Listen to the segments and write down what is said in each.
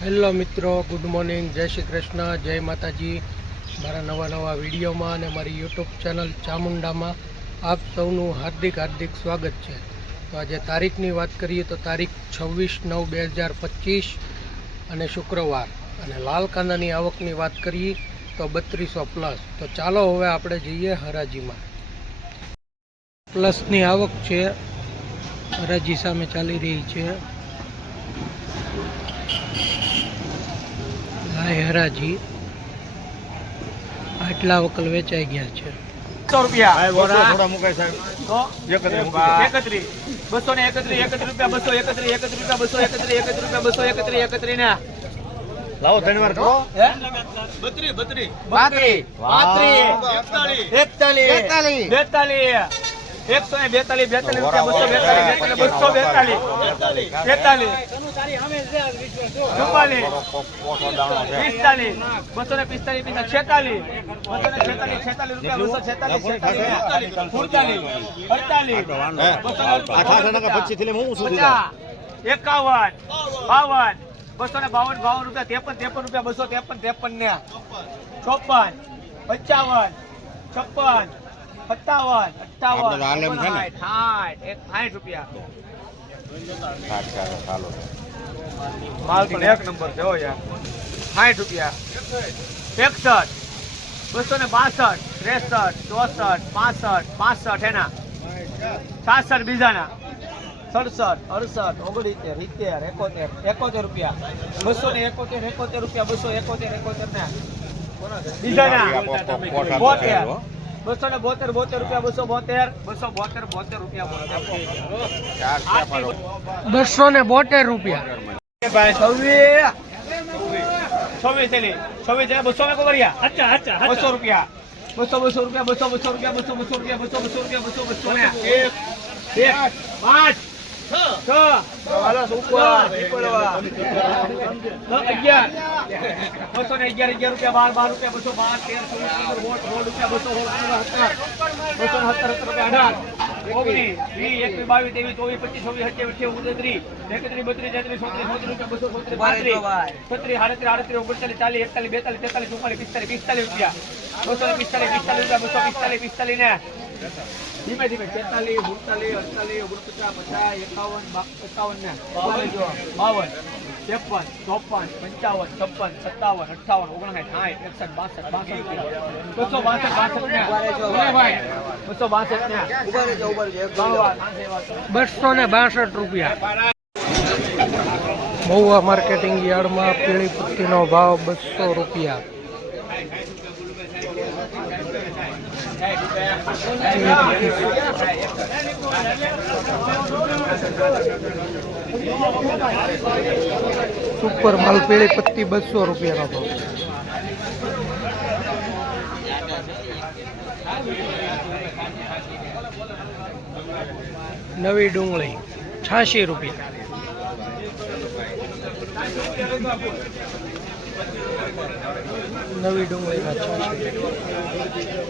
Hello મિત્રો, good morning, જય શ્રી કૃષ્ણ, જય માતાજી. મારા નવા નવા વિડીયોમાં અને મારી યુટ્યુબ ચેનલ ચામુંડામાં આપ સૌનું હાર્દિક હાર્દિક સ્વાગત છે. તો આજે તારીખની વાત કરીએ તો તારીખ છવ્વીસ નવ બે હજાર પચીસ અને શુક્રવાર. અને લાલ કાંદાની આવકની વાત કરીએ તો બત્રીસો પ્લસ. તો ચાલો હવે આપણે જઈએ હરાજીમાં. પ્લસની આવક છે, હરાજી સામે ચાલી રહી છે. લાય હરાજી. આટલા વકલ વેચાઈ ગયા છે. બસો રૂપિયા લાવો ધન્યવાદ કરો. એકતાલીસ. એકતાલીસ. બેતાલીસ. એકસો ને બેતાલીસ બેતાલીસ રૂપિયા બસો બેતાલીસ બસો બેતાલીસ. બેતાલીસ. બસો ને પિસ્તાલીસ. છેતાલીસ બસો ને છેતાલીસ. છેતાલીસ રૂપિયા બસો છેતાલીસ સુડતાલીસ અડતાલીસ. એકાવન બાવન. બસો ને બાવન બાવન રૂપિયા ત્રેપન ત્રેપન રૂપિયા બસો ત્રેપન ત્રેપન ને. ચોપન પંચાવન છપ્પન સત્તાવન અઠાવન સાઠ એક સાઠ રૂપિયા. માલ પણ એક નંબર છે સાઠ રૂપિયા. એકસઠ બસો ને બાસઠ, ત્રેસઠ, ચોસઠ, પાસઠ પાસઠ એના. સાસઠ બીજાના. સડસઠ, અડસઠ ઓગણીતેર ઇત્તેર એકોતેર એકોતેર રૂપિયા. બસો ને એકોતેર એકોતેર રૂપિયા, બસો એકોતેર એકોતેર ના. બીજાના. બોતેર. બસો ને બોતેર બોતેર રૂપિયા, બસો બોતેર. બસો બોતેર બોતેર રૂપિયા બસો ને બોતેર રૂપિયા. બસો રૂપિયા. બસો બસો રૂપિયા બસો બસો રૂપિયા બસો બસો રૂપિયા બસો બસો રૂપિયા બસો બસો એક એક પાંચ છ. હાલો ઉપર નીકળવા અગિયાર. બસો ને અગિયાર અગિયાર રૂપિયા બાર બાર રૂપિયા બસો બાર તેર સોળ રૂપિયા બસો સત્તર. બસો સત્તર સત્તર રૂપિયા અઢાર. ઓગણીસ વીસ એકવીસ બાવીસ ચાલીસ એકતાલીસ બેતાલીસ તેતાલીસ ચુમ્માલીસ પિસ્તાલીસ પિસ્તાલીસ રૂપિયા બસો ને પિસ્તાલીસ રૂપિયા બસો પિસ્તાલીસ પિસ્તાલીસ ને ધીમે ધીમે તેતાલીસ સુડતાલીસ અડતાલીસ એકાવન ને બાવન. ત્રેપન ચોપન પંચાવન છપ્પન સત્તાવન અઠાવન ઓગણસાઠ સાઠ એકસઠ બાસઠ બાસઠ બસો બાસઠ બાસઠ બસો બાસઠ બસો ને બાસઠ રૂપિયા મહુવા માર્કેટિંગ યાર્ડમાં પીળી પત્તીનો ભાવ બસો રૂપિયા સુપર માલ પીળી પત્તી બસો રૂપિયાનો ભાવ નવી ડુંગળી છ્યાસી રૂપિયા નવી ડુંગળીના છ્યાસી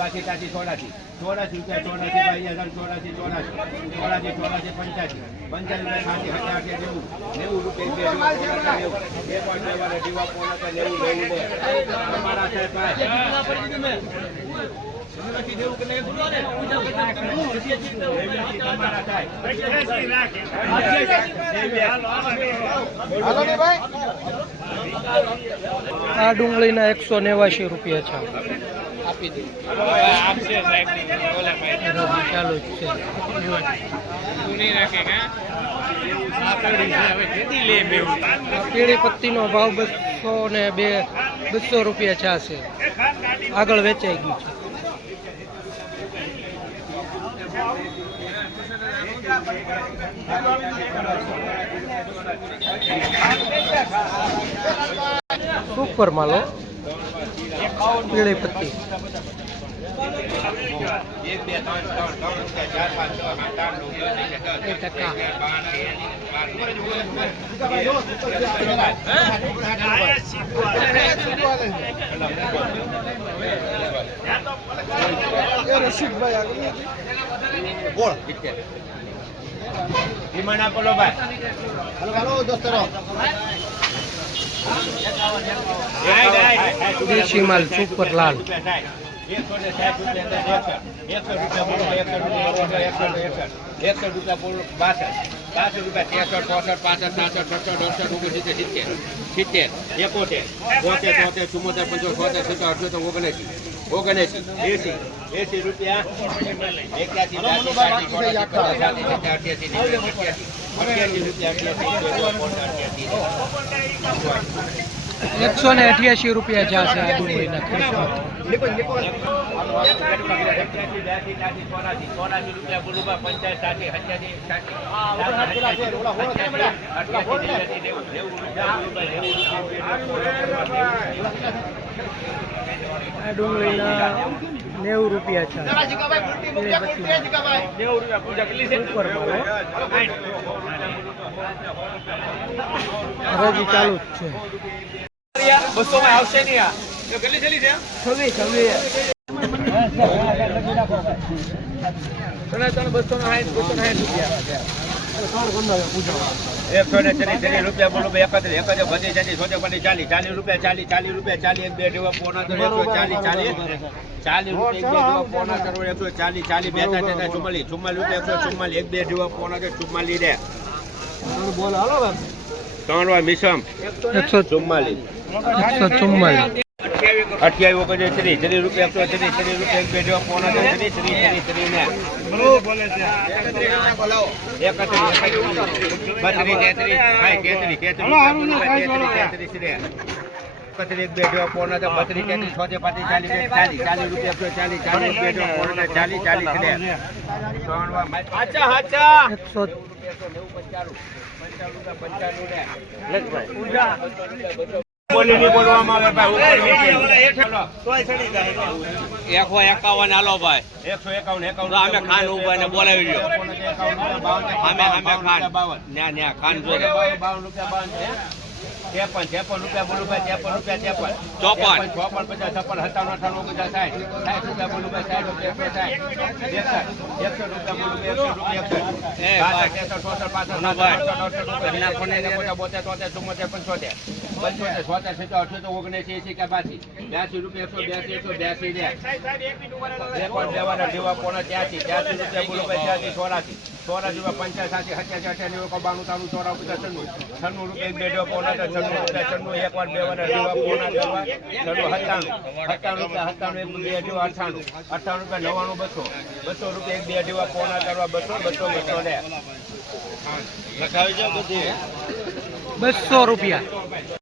બાકી ત્યાંથી ચોરાસી ચોરાસી રૂપિયા ચોરાસી બાઈ હજાર ચોરાસી ચોરાસી ચોરાસી ચોરાસી પંચ્યાસી પંચ્યાસી સાથી હજાર નેવું નેવું રૂપિયા બે પોઈન્ટ બે વાળા દીવા પોણા નેવું નેવું આ ડુંગળીના એકસો નેવાસી રૂપિયા છે. આપી દે ચાલુ જ છે પત્તીનો ભાવ બસો ને બે બસો રૂપિયા છે. આગળ વેચાઈ ગયું છે. સુપર માલો પીળી પત્તી રસીદભાઈ ટકા બોલ. ડિમાન્ડ આપો લો ભાઈ. હાલો હાલો દોસ્તરો દેશી માલ સુપર લાલ એકસો રૂપિયા બોલો એકસો રૂપિયા બોલો બાસઠ. બાસઠ રૂપિયા ત્રેસઠ ચોસઠ પાસઠ સાસઠ સત્તર અડસઠ ઓગણસિત્તેર સિત્તેર સિત્તેર એકોતેર બોતેર ચોતેર ચુમ્મોતેર પંચોતેર છોતેર સિત્તેર અઠ્યોતેર ઓગણએસી ઓગણએસી એસી એસી રૂપિયા એક્યાસી સિત્તેર, અઠ્યાસી, રૂપિયા અઠ્યાસી એકસો ને અઠ્યાસી રૂપિયા છે આ ડુંગળીના ડુંગળીના નેવું રૂપિયા છે. હરાજી ચાલુ જ છે. બસો માં આવશે નહીં આ કેટલી થેલી છે છવ્વીસ છવ્વીસ ત્રણ બસો ના સાઠ બસો ના સાઠ રૂપિયા એકસો ને ત્રીસ ત્રીસ રૂપિયા બોલો એકત્રીસ એકત્રીસ બધી જતી સોતે બધી ચાલીસ. ચાલીસ રૂપિયા ચાલીસ ચાલીસ રૂપિયા ચાલીસ એક બે જેવા પોણા તો એકસો ચાલીસ. ચાલીસ ચાલીસ રૂપિયા પોણા એકસો ચાલીસ ચાલીસ બેતા તેતા ચુમ્માલીસ ચુમ્માલીસ રૂપિયા એકસો ચુમ્માલીસ એક બે જેવા પોણા તો ચુમ્માલીસ રે ત્રણ વાર મિસમ એકસો ચુમ્માલીસ. એકસો ચુમ્માલીસ અઠ્યાવીસ ઓગણ ત્રીસ ત્રીસ રૂપિયા એકસો ત્રીસ ત્રીસ રૂપિયા એક બે જેવા પોણા ત્રીસ ત્રીસ ત્રીસ ત્રીસ ને એકસો એકસો એકાવન હાલો ભાઈ એકસો એકાવન એકાવન અમે ખાન ઊભા ને બોલાવી લ્યો અમે અમે ખાન ન્યા ન્યા ખાન જોડે બાવન રૂપિયા બાવન ત્રેપન ત્રેપન રૂપિયા બોલું ભાઈ ત્રેપન રૂપિયા ત્રેપન. ચોપન. ચોપન પચાસ છપ્પન સત્તાવન અઠાણું ઓગણચાસ સાઠ. સાઠ રૂપિયા બોલું ભાઈ સાઠ રૂપિયા સાઠ. એકસો રૂપિયા બોલું એકસો રૂપિયા એકસઠ. એ બાસઠ, ભાઈ. ત્રેસઠ, ચોસઠ, પાસઠ, ના સાસઠ, ભાઈ. અડસઠ, અડસઠ, ઓગણસિત્તેર, એમના ફોને સિત્તેર, બોતેર, બોતેર, તોતેર, ચુમ્મોતેર, પંચોતેર. પંચોતેર છોતેર સિત્તેર અઠ્યોતેર ઓગણએંસી એંસી કે બાસી. બ્યાસી રૂપિયા એકસો બ્યાસી એકસો બ્યાસી રે રેકોર્ડ દેવાના જેવા પોણા ત્યાંસી ત્યાંસી રૂપિયા બોલો ભાઈ ત્યાંસી ચોરાસી ચોરાસી પંચાયત સાથે હત્યા ચાટ્યા નેવું બાણું ત્રાણું ચોરા પચાસ છન્નું. છન્નું રૂપિયા બેડો પોણા તો છન્નું રૂપિયા છન્નું એક વાર બે વાર જેવા પોણા જેવા છન્નું સત્તાણું સત્તાણું રૂપિયા સત્તાણું એક બે જેવા અઠાણું અઠાણું રૂપિયા નવ્વાણું બસો. બસો રૂપિયા એક બે જેવા પોણા કરવા બસો બસો બસો લે. લખાવી જાવ બધી? બસો રૂપિયા.